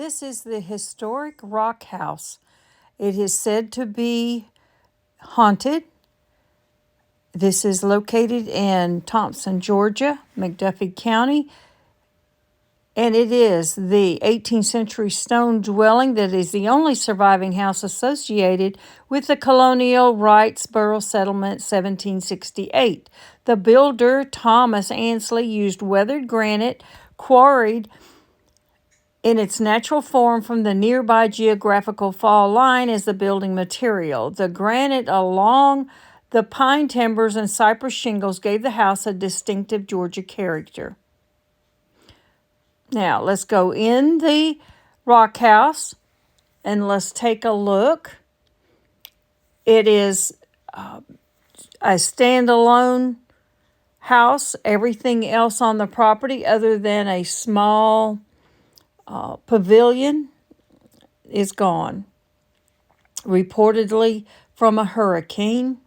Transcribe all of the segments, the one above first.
This is the historic rock house. It is said to be haunted. This is located in Thomson, Georgia, McDuffie County, and it is the 18th century stone dwelling that is the only surviving house associated with the colonial Wrightsboro settlement 1768. The builder, Thomas Ansley, used weathered granite quarried in its natural form from the nearby geographical fall line as the building material. The granite along the pine timbers and cypress shingles gave the house a distinctive Georgia character. Now, let's go in the rock house and let's take a look. It is a standalone house. Everything else on the property other than a small pavilion is gone, reportedly from a hurricane.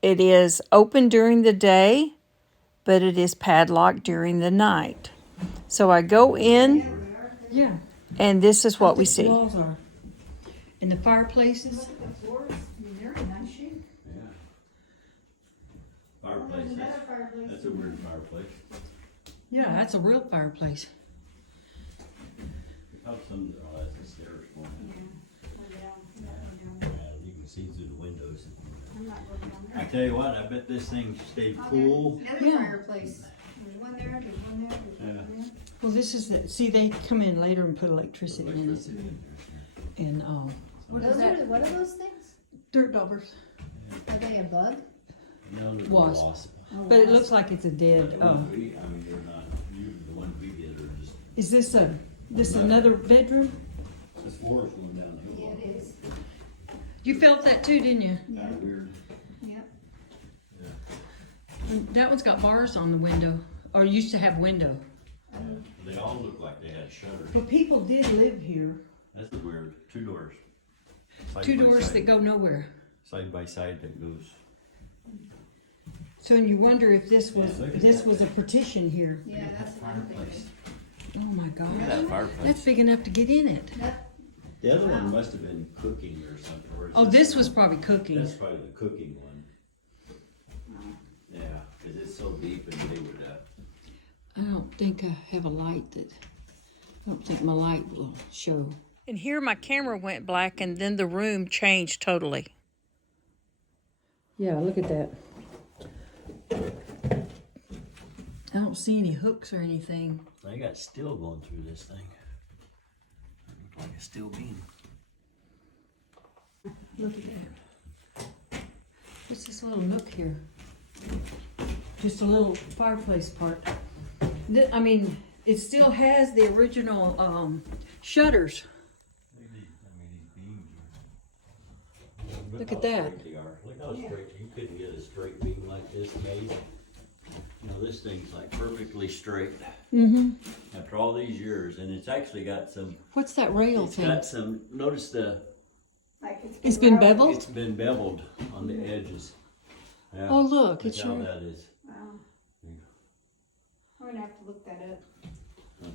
It is open during the day, but it is padlocked during the night. So I go in, and this is what we see. The walls are. And the fireplaces. Look at the floors. They're in nice shape. Yeah. Fireplace. That's a weird fireplace. Yeah, that's a real fireplace. That's the stairs for you can see through the windows. I'm not looking on I there. tell you what, I bet this thing stayed cool. Another fireplace. There's one there, there's one there, there's one there. Well, this is the, see, they come in later and put electricity in it. And, what is that? What are those things? Dirt daubers. Are they a bug? No, they're Wasp. wasp. Oh, But it wasp. looks like it's a dead, I mean, they're not, the ones we get are just, Is this another bedroom? this floor is going downhill. Yeah, it is. You felt that too, didn't you? Kind of weird. Yep. Yeah. That one's got bars on the window, or used to have window. They all look like they had shutters. But people did live here. That's weird. Two doors. Side Two by doors side. that go nowhere. Side by side that goes. So, and you wonder if this was, Yeah, look at this that. was a partition here. Yeah, that's what I'm thinking. Oh my God. That fireplace. That's big enough to get in it. That, The other one must have been cooking or something. Or Oh, this was probably cooking. That's probably the cooking one. Yeah, because it's so deep and they would, I don't think I have a light that, I don't think my light will show. And here my camera went black, and then the room changed totally. Yeah, look at that. I don't see any hooks or anything. they got steel going through this thing. It looked like a steel beam. Look at that. What's this little nook here? Just a little fireplace part. I mean, it still has the original shutters. Look at that. Look how straight, you couldn't get a straight beam like this made. You know, this thing's like perfectly straight Mm-hmm. after all these years, and it's actually got some, What's that rail it's thing? got some, notice like It's been round. beveled? it's been beveled on the edges. Yeah. Oh, look, That's it's how your, that is. Wow. I'm gonna have to look that up.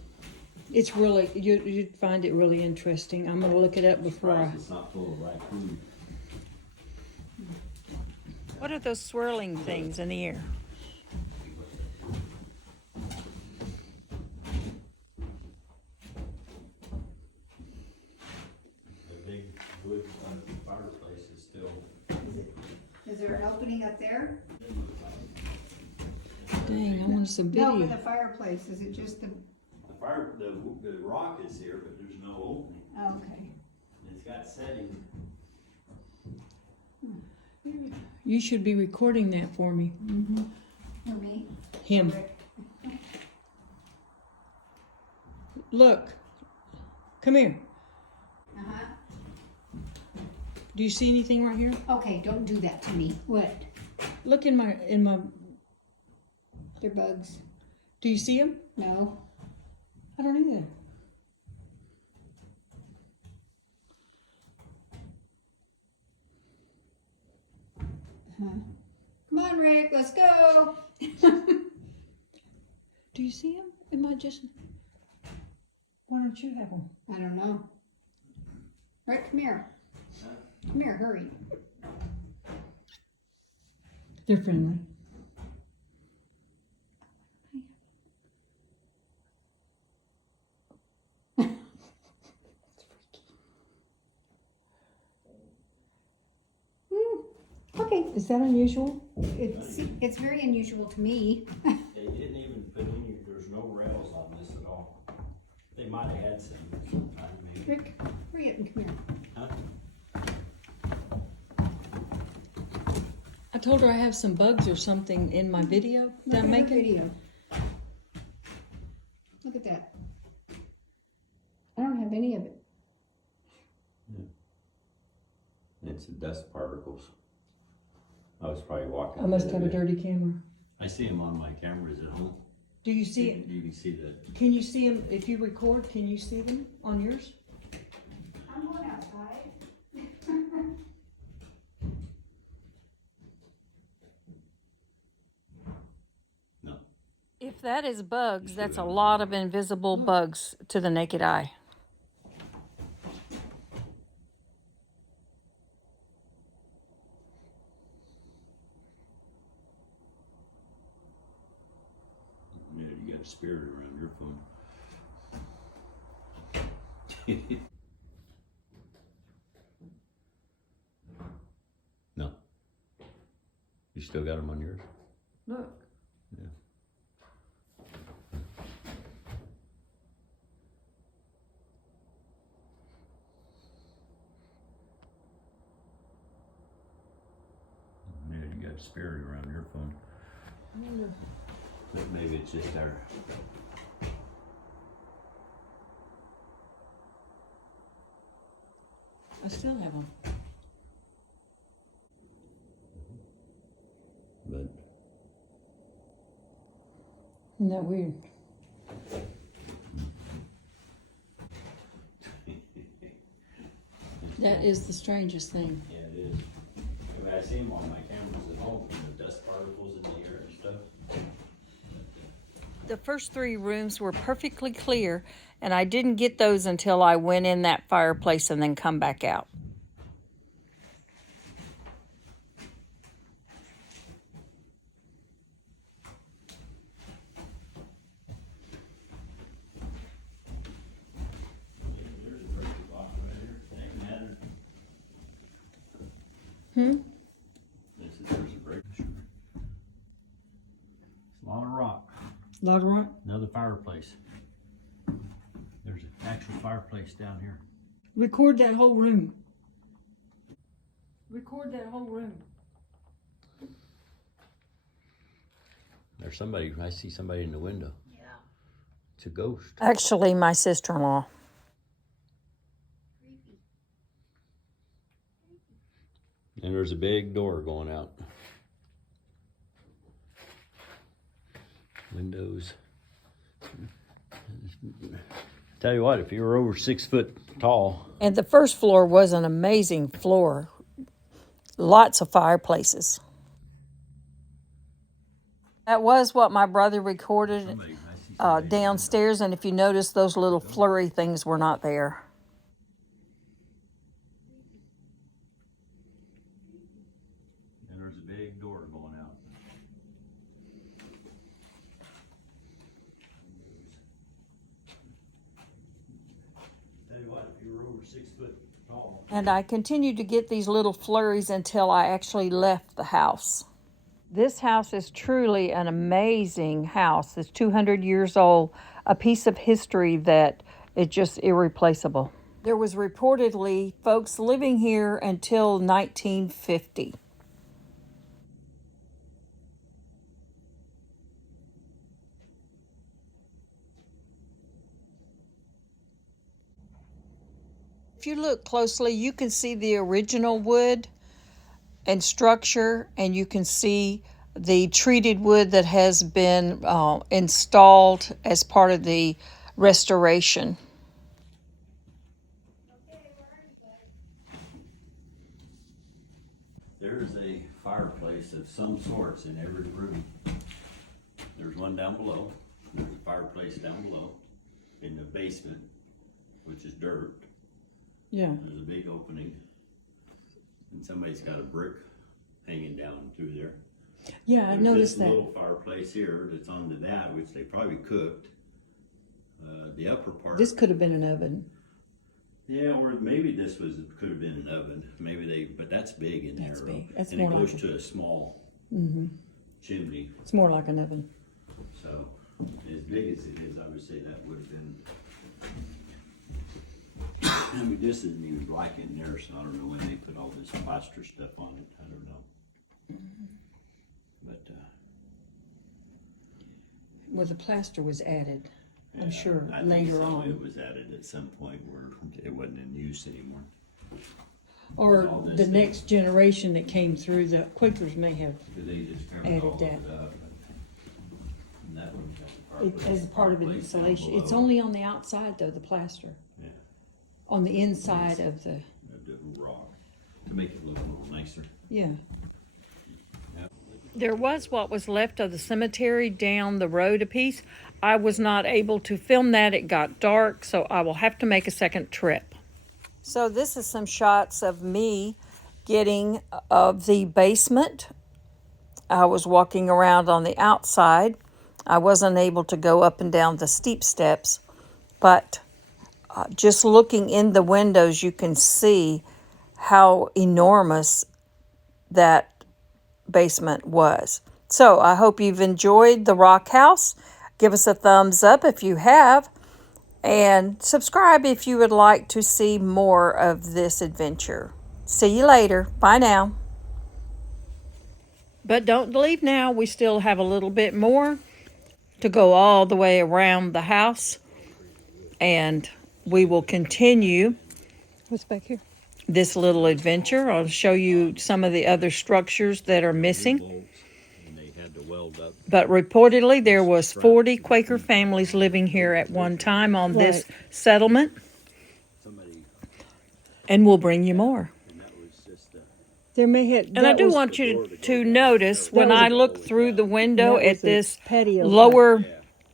it's really, you'd find it really interesting. I'm gonna look it up before I, Surprised it's not full of raccoon. What are those swirling things in the air? The big wood fireplace is still. Is there an opening up there? dang, I want some No, video. for the fireplace, is it just the, The rock is here, but there's no opening. oh, okay. It's got setting. You should be recording that for me. For me? Him. Rick. Look. Come here. Uh-huh. Do you see anything right here? Okay, don't do that to me. What? Look in my, They're bugs. do you see them? No. I don't either. Come on, Rick, let's go. Do you see them? Am I just? Why don't you have them? I don't know. Rick, come here. Come here, hurry. They're friendly. Okay, Is that unusual? it's very unusual to me. They didn't even put in, there's no rails on this at all. They might have had some sometime maybe. Rick, hurry up and come here. Huh? I told her I have some bugs or something in my video that I'm Look at her making. video. Look at that. I don't have any of it. It's the dust particles. I was probably walking. I must have a dirty camera. I see them on my cameras at home. Do you see it? You can see that. Can you see them if you record? Can you see them on yours? I'm going outside. No. If that is bugs, that's a lot of invisible bugs to the naked eye. Yeah, you got a spirit around your phone. No. You still got them on yours? Look. Yeah. Yeah, you got a spirit around your phone. But maybe it's just our. I still have them. But Isn't that weird? That is the strangest thing. yeah, it is. I mean, I see them on my cameras at home, the dust particles in the air and stuff. The first 3 rooms were perfectly clear, and I didn't get those until I went in that fireplace and then come back out. There's a breaker box right here. Ain't matter. There's a breaker. It's a lot of rock. A lot of rock. Another fireplace. There's an actual fireplace down here. Record that whole room. Record that whole room. There's somebody, I see somebody in the window. Yeah. It's a ghost. Actually, my sister-in-law. And there's a big door going out. Windows. Tell you what, if you were over 6 foot tall, And the first floor was an amazing floor. Lots of fireplaces. That was what my brother recorded somebody, I see somebody. downstairs, and if you notice, those little flurry things were not there. And there's a big door going out. Tell you what, if you were over 6 foot tall, And I continued to get these little flurries until I actually left the house. This house is truly an amazing house. It's 200 years old, a piece of history that is just irreplaceable. There was reportedly folks living here until 1950. If you look closely, you can see the original wood and structure, and you can see the treated wood that has been installed as part of the restoration. there's a fireplace of some sorts in every room. There's one down below. There's a fireplace down below in the basement. which is dirt. Yeah. There's a big opening, and somebody's got a brick hanging down through there. Yeah, I noticed This that. little fireplace here that's onto that, which they probably cooked. The upper part. This could have been an oven. Yeah, or maybe this could have been an oven. Maybe but that's big in That's there. big. That's and more it goes like to a small chimney. It's more like an oven. So as big as it is, I would say that would have been. I mean, this isn't even like it in there, so I don't know when they put all this plaster stuff on it. I don't know. But Well, the plaster was added, yeah, I'm sure, I think later so. on. It was added at some point where it wasn't in use anymore. Or all this the thing. next generation that came through, the Quakers may have, Because they just covered Added all of that. it up. And that would have it, as part of an fireplace down insulation. It's below. only on the outside though, the plaster. Yeah, On the inside of the, the rock to make it look a little nicer. yeah. There was what was left of the cemetery down the road a piece. I was not able to film that. It got dark, so I will have to make a second trip. So this is some shots of me getting of the basement. I was walking around on the outside. I wasn't able to go up and down the steep steps, but just looking in the windows, you can see how enormous that basement was. So I hope you've enjoyed the Rock House. Give us a thumbs up if you have, and subscribe if you would like to see more of this adventure. See you later. Bye now. But don't leave now. We still have a little bit more to go all the way around the house, and we will continue What's back here? this little adventure. I'll show you some of the other structures that are missing. And they had to weld up. But reportedly, there was 40 Quaker families living here at one time on this settlement, Somebody, and we'll bring you more. and that was just There may have. And I do want you to notice when I look through the window at this lower,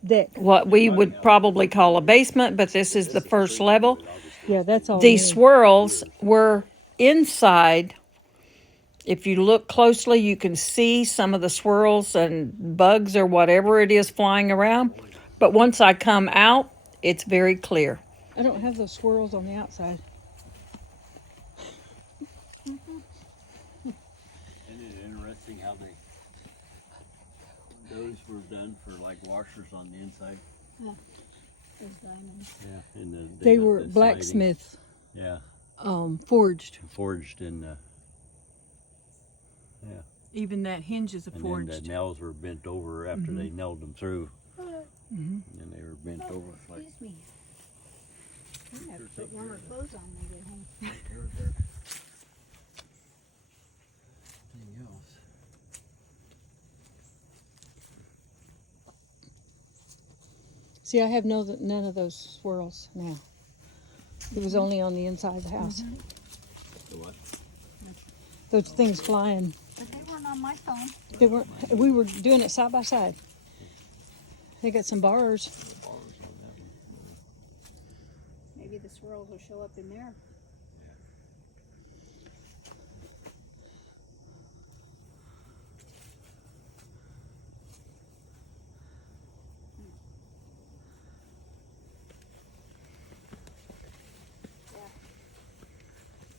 deck. what we would probably call a basement, but this is the first level. Yeah, that's all. These swirls were inside. If you look closely, you can see some of the swirls and bugs or whatever it is flying around. But once I come out, it's very clear. I don't have those swirls on the outside. Isn't it interesting how those were done for like washers on the inside? Those diamonds. Yeah, and They were the siding. blacksmiths, Yeah, forged. forged in. Yeah, Even that hinge is a and forged. then the nails were bent over after they nailed them through. And they were bent over like. Excuse me. I have to put warmer clothes on when I get home. Anything else? See, I have none of those swirls now. It was only on the inside of the house. The what? Those things flying. But they weren't on my phone. They were. We were doing it side by side. They got some bars. Maybe the swirls will show up in there.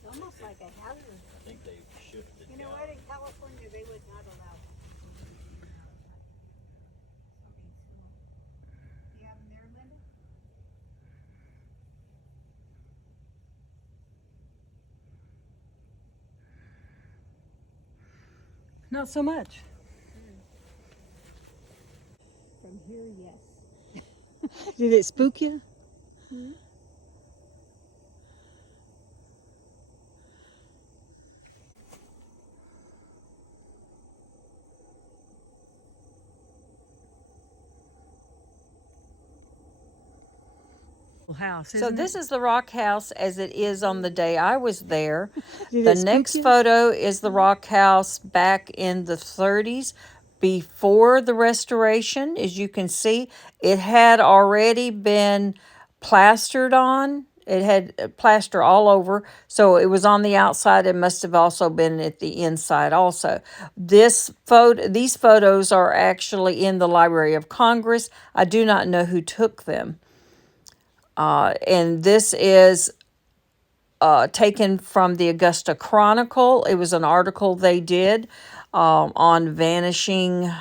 It's almost like a hazard. I think they shifted. You know what? In California, they would not allow. You have them there, Linda? Not so much. From here, yes. Did it spook you? House. So this is the Rock House as it is on the day I was there. Did The it spook next you? photo is the Rock House back in the 30s before the restoration. As you can see, it had already been plastered on. It had plaster all over, so it was on the outside. It must have also been at the inside also. These photos are actually in the Library of Congress. I do not know who took them. And this is taken from the Augusta Chronicle. It was an article they did on vanishing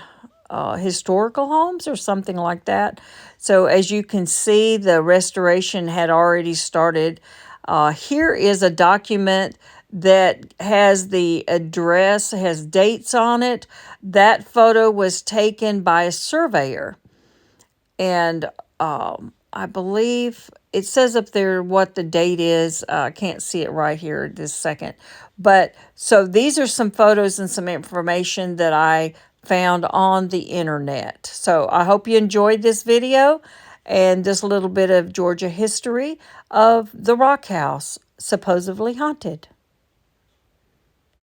historical homes or something like that. So as you can see, the restoration had already started. Here is a document that has the address, has dates on it. That photo was taken by a surveyor. And I believe it says up there what the date is. I can't see it right here this second. But so these are some photos and some information that I found on the internet. So I hope you enjoyed this video and this little bit of Georgia history of the Rock House, supposedly haunted.